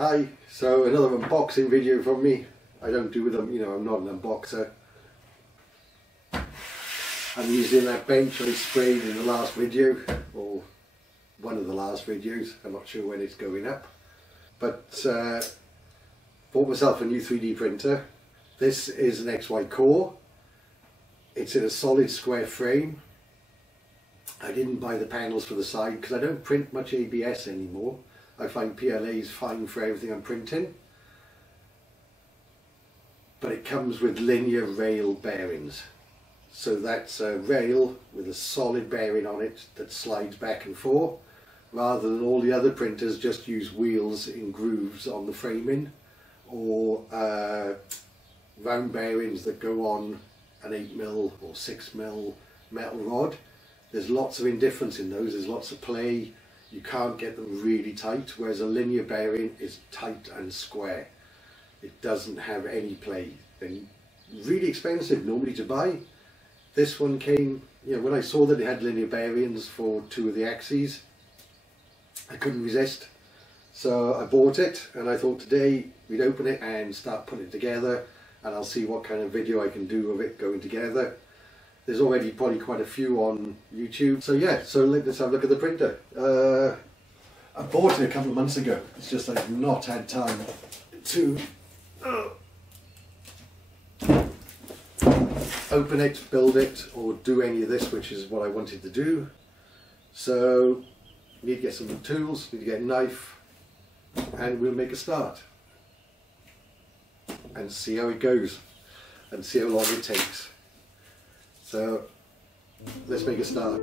Hi, so another unboxing video from me. I don't do them, I'm not an unboxer. I'm using that bench I sprayed in the last video, or one of the last videos. I'm not sure when it's going up. But bought myself a new 3D printer. This is an XY core. It's in a solid square frame. I didn't buy the panels for the side because I don't print much ABS anymore. I find PLA is fine for everything I'm printing. But it comes with linear rail bearings. So that's a rail with a solid bearing on it that slides back and forth, rather than all the other printers just use wheels in grooves on the framing, or round bearings that go on an 8mm or 6mm metal rod. There's lots of indifference in those, there's lots of play. You can't get them really tight, whereas a linear bearing is tight and square. It doesn't have any play. And really expensive normally to buy. This one came, when I saw that it had linear bearings for two of the axes, I couldn't resist. So I bought it, and I thought today we'd open it and start putting it together, and I'll see what kind of video I can do of it going together. There's already probably quite a few on YouTube. So yeah, so let's have a look at the printer. I bought it a couple of months ago. It's just I've not had time to open it, build it, or do any of this, which is what I wanted to do. So need to get some tools, need to get a knife, and we'll make a start and see how it goes and see how long it takes. So let's make a start.